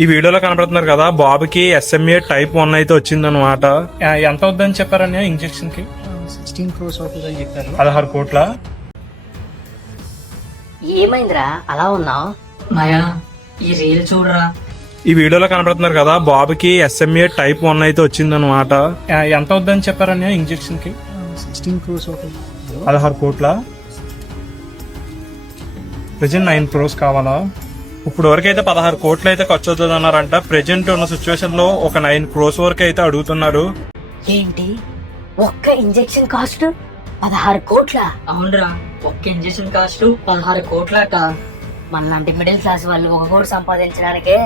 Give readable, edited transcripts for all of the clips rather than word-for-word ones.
ఈ వీడియోలో కనబడుతున్నారు కదా, బాబుకి SMA type 1 అయితే వచ్చింది అనమాట. ఎంత అవుద్దని చెప్పారని ఇంజెక్షన్ కి? 16 crores అవుతుందని చెప్పారు. 16 కోట్ల. ఏమైందిరా అలా ఉన్నావు? మాయా ఈ రీల్ చూడరా. ఈ వీడియోలో కనబడుతున్నారు కదా, బాబుకి SMA type 1 అయితే వచ్చింది అనమాట. ఎంత అవుద్దని చెప్పారని ఇంజెక్షన్ కి? 16 crores అవుతుంది. 16 కోట్ల. ప్రెజెంట్ 9 crores కావాలా? ఇప్పుడు వరకు అయితే 16 కోట్లు అయితే ఖర్చు అవుతుంది అన్నారంట. ప్రెజెంట్ ఉన్న సిచ్యువేషన్ లో ఒక 9 crores వరకు అయితే అడుగుతున్నారు. ఏంటి ఒక్క ఇంజెక్షన్ కాస్ట్ 16 కోట్ల? అవునరా, ఒక్క ఇంజెక్షన్ కాస్ట్ 16 కోట్లట. మనలాంటి మిడిల్ క్లాస్ వాళ్ళు 1 కోటి సంపాదించడానికే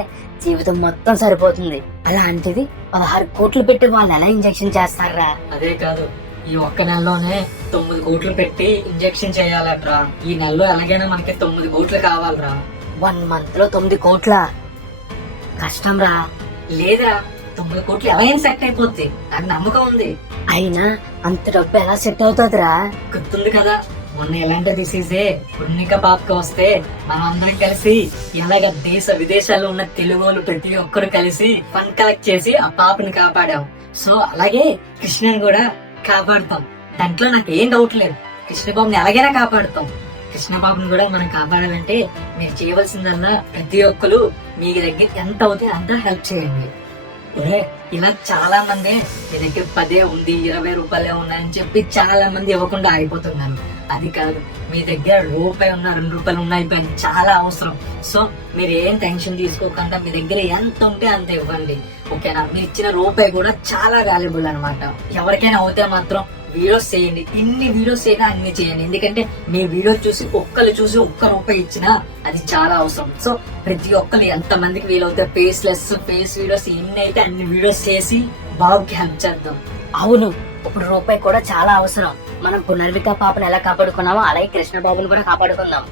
జీవితం మొత్తం సరిపోతుంది. అలాంటిది 16 కోట్లు పెట్టి వాళ్ళు ఎలా ఇంజెక్షన్ చేస్తారా? అదే కాదు, ఈ ఒక్క నెలలోనే 9 కోట్లు పెట్టి ఇంజెక్షన్ చేయాలట్రా. ఈ నెలలో ఎలాగైనా మనకి 9 కోట్లు కావాలరా. 1 month లో 9 కోట్ల? కష్టం రా. లేదురా, 9 కోట్లు ఎలాగైనా సెట్ అయిపోద్ది, నాకు నమ్మకం ఉంది. అయినా అంత డబ్బు ఎలా సెట్ అవుతుందిరా? గుర్తుంది కదా, మొన్న ఎలాంటి డిసీజే పుణ్యక పాపకి వస్తే మనం అందరం కలిసి ఎలాగ దేశ విదేశాల్లో ఉన్న తెలుగు వాళ్ళు ప్రతి ఒక్కరు కలిసి ఫండ్ కలెక్ట్ చేసి ఆ పాపని కాపాడాం. సో అలాగే కృష్ణని కూడా కాపాడుతాం. దాంట్లో నాకు ఏం డౌట్ లేదు. కృష్ణ బాబుని ఎలాగైనా కాపాడుతాం. కృష్ణ బాబుని కూడా మనం కాపాడాలంటే మీరు చేయవలసిందల్లా ప్రతి ఒక్కరు మీ దగ్గర ఎంత అవుతే అంత హెల్ప్ చేయండి. ఒరే, ఇలా చాలా మంది మీ దగ్గర 10 ఉంది 20 రూపాయలే ఉన్నాయని చెప్పి చాలా మంది ఇవ్వకుండా ఆగిపోతున్నారు. అది కాదు, మీ దగ్గర రూపాయి ఉన్నా 2 రూపాయలు ఉన్నా అయిపోయింది, చాలా అవసరం. సో మీరు ఏం టెన్షన్ తీసుకోకుండా మీ దగ్గర ఎంత ఉంటే అంత ఇవ్వండి, ఓకేనా? మీరు ఇచ్చిన రూపాయి కూడా చాలా వాల్యుబుల్ అనమాట. ఎవరికైనా అవుతే మాత్రం వీడియోస్ చేయండి. ఇన్ని వీడియోస్ అయినా అన్ని చేయండి. ఎందుకంటే మీ వీడియో చూసి ఒక్కరు చూసి 1 రూపాయి ఇచ్చినా అది చాలా అవసరం. సో ప్రతి ఒక్కరు ఎంత మందికి వీలవుతే ఫేస్ వీడియోస్ ఎన్ని అయితే అన్ని వీడియోస్ చేసి బాబుకి హెల్ప్ చేద్దాం. అవును, ఇప్పుడు రూపాయి కూడా చాలా అవసరం. మనం పునర్విక పాపను ఎలా కాపాడుకున్నామో అలాగే కృష్ణ బాబుని కూడా కాపాడుకుందాం.